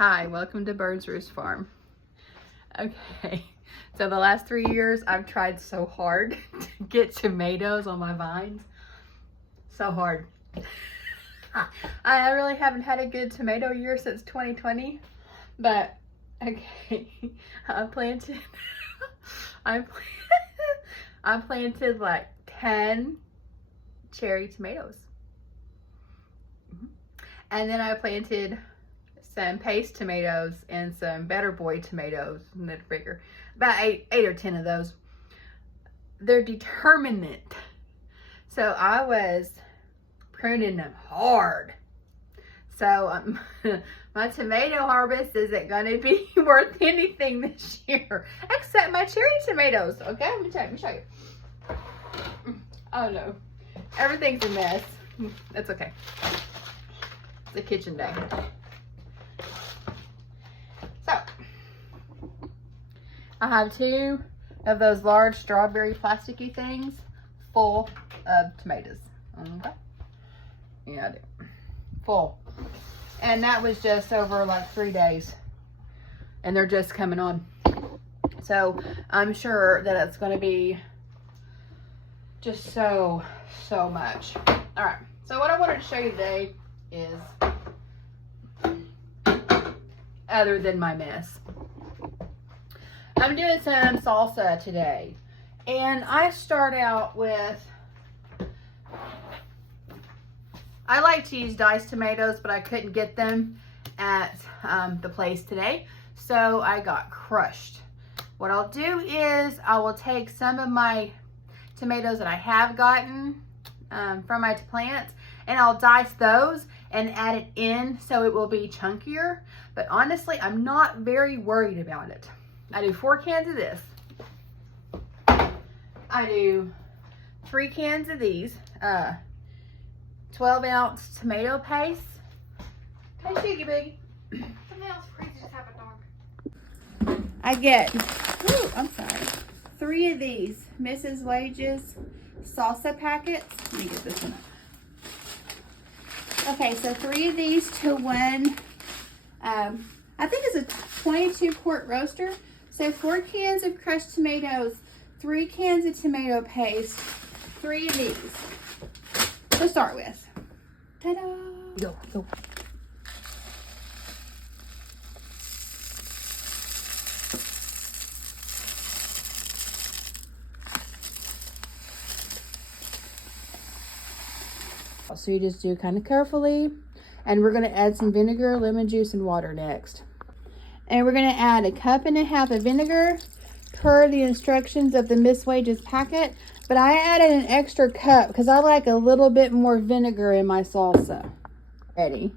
Hi, welcome to Bird's Roost Farm. Okay, so the last 3 years I've tried so hard to get tomatoes on my vines. So hard. I really haven't had a good tomato year since 2020, but okay, I planted like 10 cherry tomatoes. And then I planted some paste tomatoes and some Better Boy tomatoes, and they're bigger. About eight or 10 of those. They're determinate. So I was pruning them hard. So my tomato harvest isn't going to be worth anything this year, except my cherry tomatoes. Okay, let me show you. Oh no, everything's a mess. That's okay. It's a kitchen day. So, I have 2 of those large strawberry plasticky things full of tomatoes. Okay? Yeah, I do. Full. And that was just over like 3 days. And they're just coming on. So, I'm sure that it's going to be just so much. Alright, so what I wanted to show you today is other than my mess. I'm doing some salsa today, and I start out with, I like to use diced tomatoes, but I couldn't get them at the place today, so I got crushed. What I'll do is I will take some of my tomatoes that I have gotten from my plants, and I'll dice those and add it in so it will be chunkier. But honestly, I'm not very worried about it. I do 4 cans of this. I do 3 cans of these 12-ounce tomato paste. Hey, Shiggy Biggy. Something else crazy just happened, dog. I get, I'm sorry, 3 of these Mrs. Wages salsa packets. Let me get this one up. Okay, so 3 of these to 1, I think it's a 22 quart roaster. So 4 cans of crushed tomatoes, 3 cans of tomato paste, 3 of these to start with. Ta-da! Go. So you just do kind of carefully. And we're going to add some vinegar, lemon juice, and water next. And we're going to add 1.5 cups of vinegar per the instructions of the Miss Wages packet. But I added an extra cup because I like a little bit more vinegar in my salsa. Ready.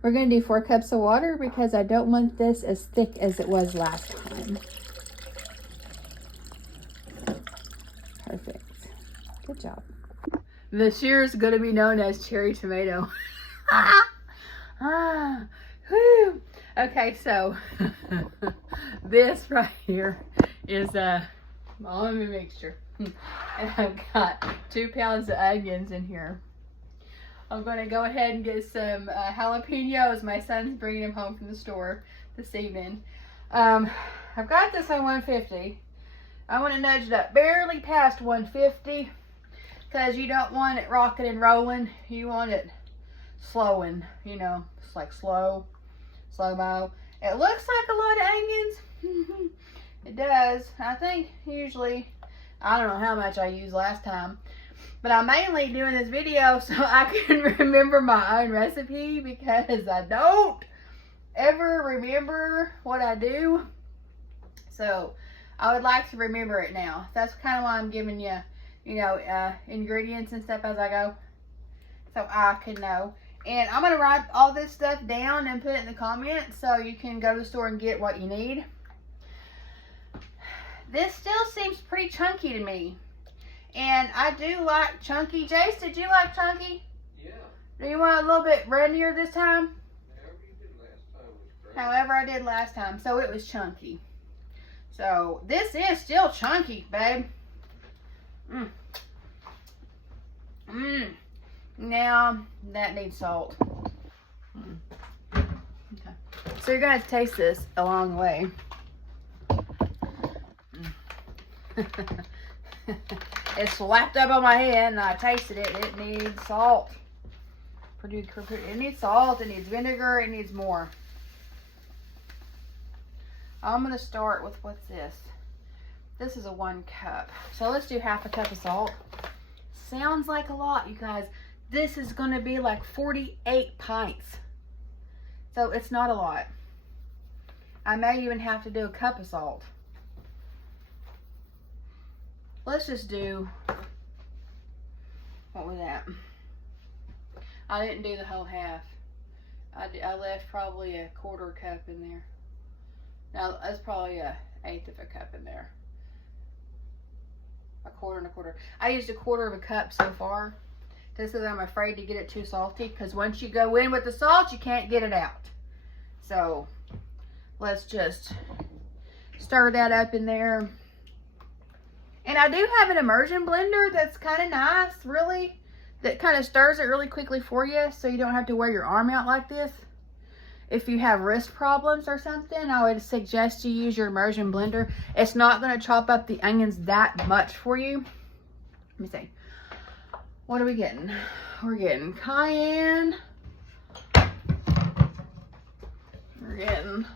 We're going to do 4 cups of water because I don't want this as thick as it was last time. Perfect. Good job. This year is going to be known as cherry tomato. Whew. Okay, so this right here is a almond mixture. And I've got 2 pounds of onions in here. I'm going to go ahead and get some jalapeños. My son's bringing them home from the store this evening. I've got this on 150. I want to nudge it up barely past 150 because you don't want it rocking and rolling. You want it slowing, you know, it's like slow-mo. It looks like a lot of onions. It does. I think usually, I don't know how much I used last time, but I'm mainly doing this video so I can remember my own recipe because I don't ever remember what I do. So I would like to remember it now. That's kind of why I'm giving you, ingredients and stuff as I go, so I can know. And I'm going to write all this stuff down and put it in the comments so you can go to the store and get what you need. This still seems pretty chunky to me. And I do like chunky. Jace, did you like chunky? Yeah. Do you want a little bit runnier this time? However you did last time was great. However I did last time. So it was chunky. So this is still chunky, babe. Now that needs salt. Okay. So you're gonna taste this along the way. It slapped up on my hand and I tasted it. It needs salt. It needs salt, it needs vinegar, it needs more. I'm gonna start with, what's this? This is a 1 cup. So let's do half a cup of salt. Sounds like a lot, you guys. This is gonna be like 48 pints. So it's not a lot. I may even have to do a cup of salt. Let's just do, what was that? I didn't do the whole half. I left probably a 1/4 cup in there. Now that's probably a 1/8 of a cup in there. 1/4 and 1/4. I used 1/4 of a cup so far. Just because I'm afraid to get it too salty. Because once you go in with the salt, you can't get it out. So let's just stir that up in there. And I do have an immersion blender that's kind of nice, really. That kind of stirs it really quickly for you, so you don't have to wear your arm out like this. If you have wrist problems or something, I would suggest you use your immersion blender. It's not going to chop up the onions that much for you. Let me see. What are we getting? We're getting cayenne. We're getting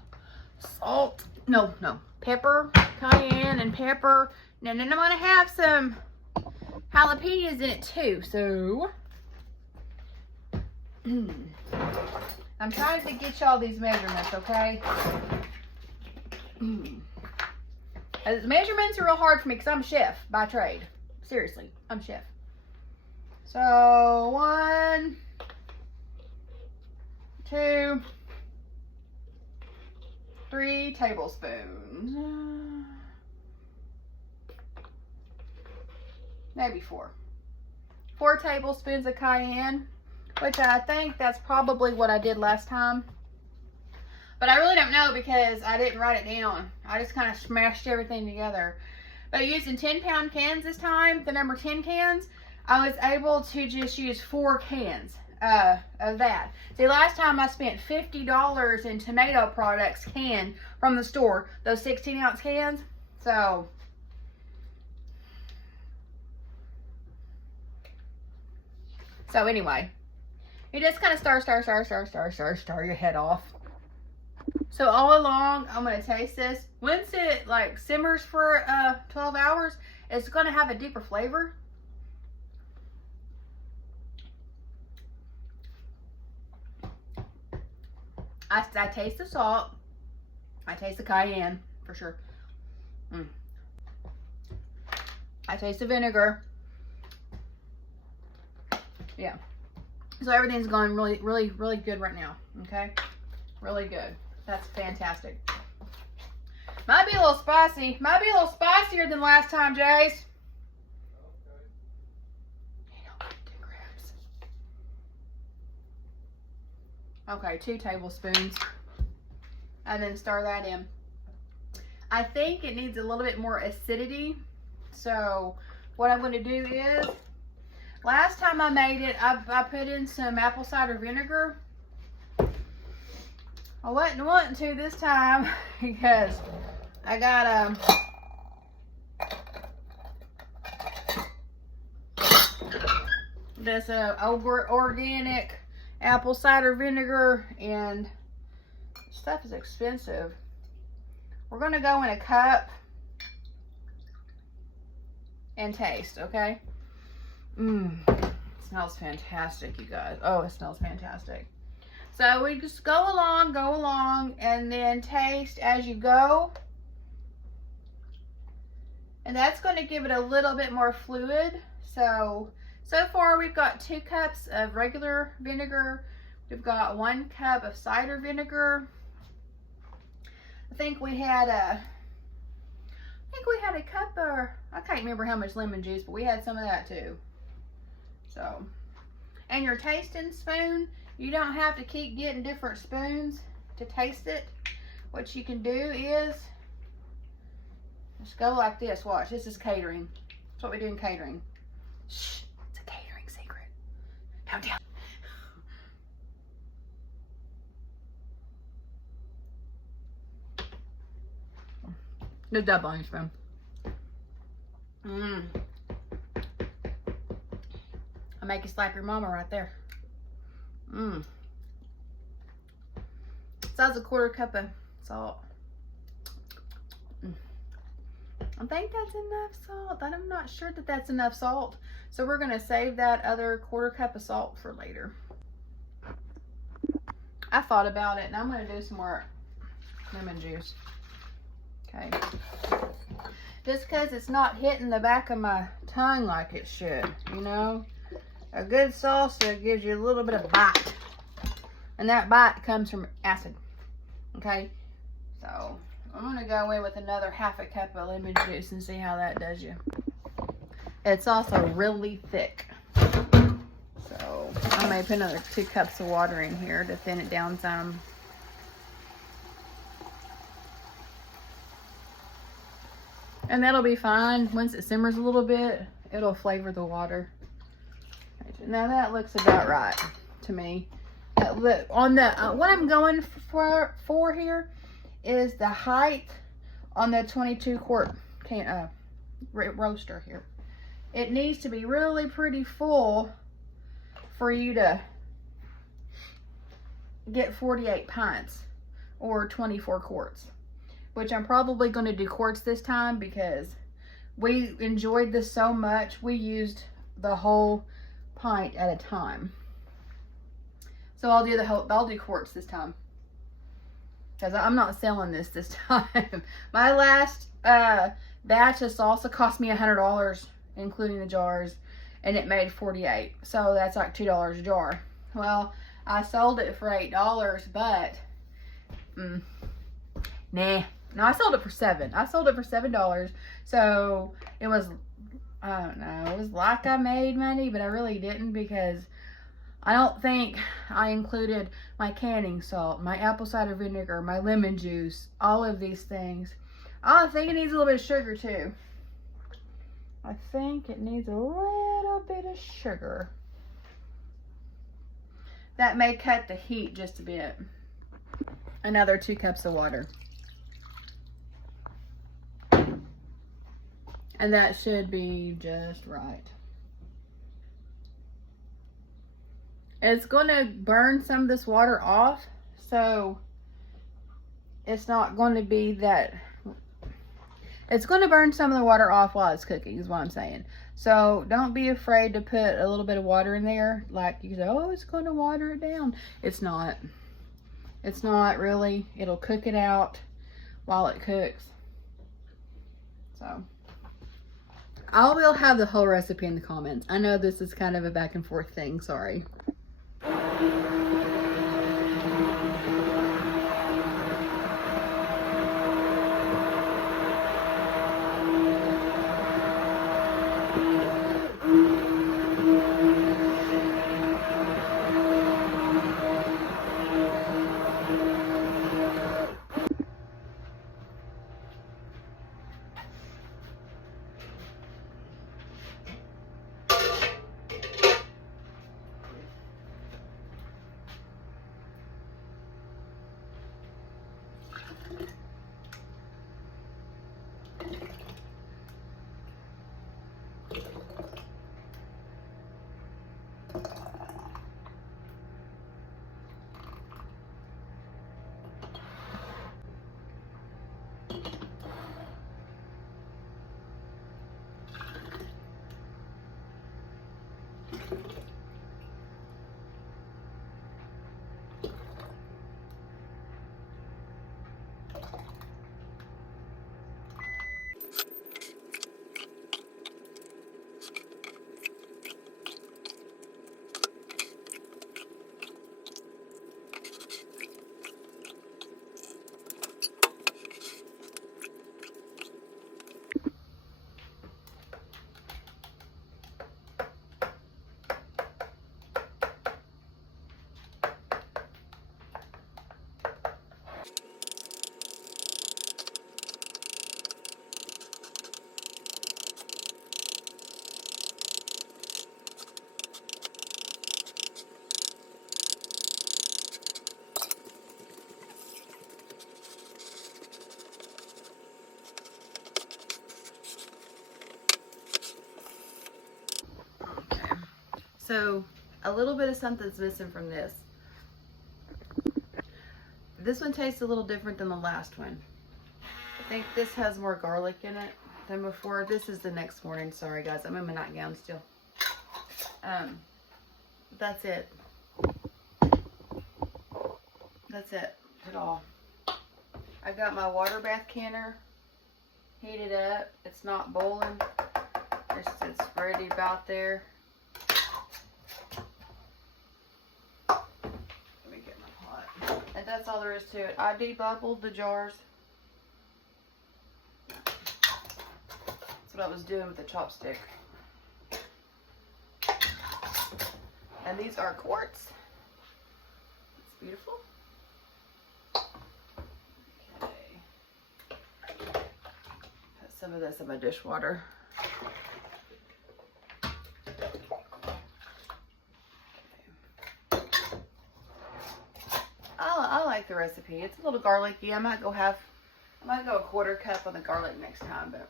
salt. No, pepper. Cayenne and pepper. And then I'm going to have some jalapeños in it too. So, I'm trying to get y'all these measurements, okay? Measurements are real hard for me because I'm a chef by trade. Seriously, I'm a chef. So 1, 2, 3 tablespoons. Maybe 4. 4 tablespoons of cayenne, which I think that's probably what I did last time. But I really don't know because I didn't write it down. I just kind of smashed everything together. But using 10-pound cans this time, the number 10 cans, I was able to just use 4 cans of that. See, last time I spent $50 in tomato products canned from the store, those 16-ounce cans. So anyway, you just kind of stir your head off. So all along, I'm going to taste this. Once it like simmers for 12 hours, it's going to have a deeper flavor. I taste the salt. I taste the cayenne for sure. I taste the vinegar. Yeah. So everything's going really good right now. Okay? Really good. That's fantastic. Might be a little spicy. Might be a little spicier than last time, Jace. Okay, 2 tablespoons. And then stir that in. I think it needs a little bit more acidity. So what I'm going to do is, last time I made it, I put in some apple cider vinegar. I wasn't wanting to this time because I got this organic apple cider vinegar, and stuff is expensive. We're going to go in a cup and taste, okay? It smells fantastic, you guys. Oh, it smells fantastic. So we just go along, and then taste as you go. And that's going to give it a little bit more fluid. So far we've got 2 cups of regular vinegar. We've got 1 cup of cider vinegar. I think we had a cup, or I can't remember how much lemon juice, but we had some of that too. So, and your tasting spoon, you don't have to keep getting different spoons to taste it. What you can do is just go like this. Watch, this is catering. That's what we do in catering. Shh, it's a catering secret. Don't tell. The double onion spoon. I make you slap your mama right there. So that's a 1/4 cup of salt. I think that's enough salt. I'm not sure that that's enough salt. So we're gonna save that other 1/4 cup of salt for later. I thought about it and I'm gonna do some more lemon juice. Okay. Just because it's not hitting the back of my tongue like it should, you know? A good salsa gives you a little bit of bite. And that bite comes from acid. Okay? So, I'm going to go in with another 1/2 cup of lemon juice and see how that does you. It's also really thick. So, I may put another 2 cups of water in here to thin it down some. And that'll be fine. Once it simmers a little bit, it'll flavor the water. Now that looks about right to me. Look, on the what I'm going for here is the height on the 22 quart roaster here. It needs to be really pretty full for you to get 48 pints or 24 quarts. Which I'm probably going to do quarts this time because we enjoyed this so much. We used the whole pint at a time. So I'll do quarts this time. Because I'm not selling this time. My last batch of salsa cost me $100, including the jars. And it made 48. So that's like $2 a jar. Well, I sold it for $8, but nah. No, I sold it for $7. I sold it for $7. So it was, I don't know, it was like I made money, but I really didn't because I don't think I included my canning salt, my apple cider vinegar, my lemon juice, all of these things. Oh, I think it needs a little bit of sugar too. I think it needs a little bit of sugar. That may cut the heat just a bit. Another 2 cups of water. And that should be just right. It's going to burn some of this water off, so it's not going to be that. It's going to burn some of the water off while it's cooking, is what I'm saying. So don't be afraid to put a little bit of water in there. Like you say, oh, it's going to water it down. It's not. It's not really. It'll cook it out while it cooks. So I will have the whole recipe in the comments. I know this is kind of a back and forth thing. Sorry. So a little bit of something's missing from this. This one tastes a little different than the last one. I think this has more garlic in it than before. This is the next morning. Sorry guys, I'm in my nightgown still. That's it. That's it at all. I got my Waterbath canner heated up. It's not boiling. It's ready about there. Let me get my pot. And that's all there is to it. I debubbled the jars. That's what I was doing with the chopstick. And these are quarts. It's beautiful. Okay. Put some of this in my dishwater. I like the recipe. It's a little garlicky. I might go a quarter cup on the garlic next time, but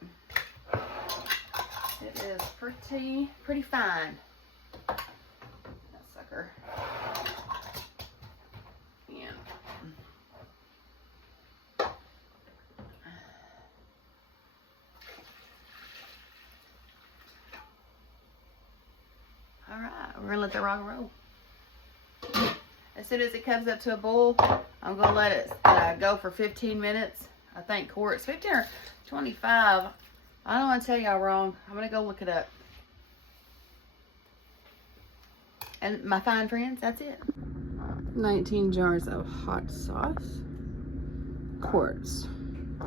it is pretty fine. That sucker. Yeah. All right, we're gonna let the rock roll. As soon as it comes up to a boil, I'm gonna let it go for 15 minutes. I think quarts, 15 or 25. I don't want to tell y'all wrong. I'm gonna go look it up. And my fine friends, that's it. 19 jars of hot sauce. Quarts. All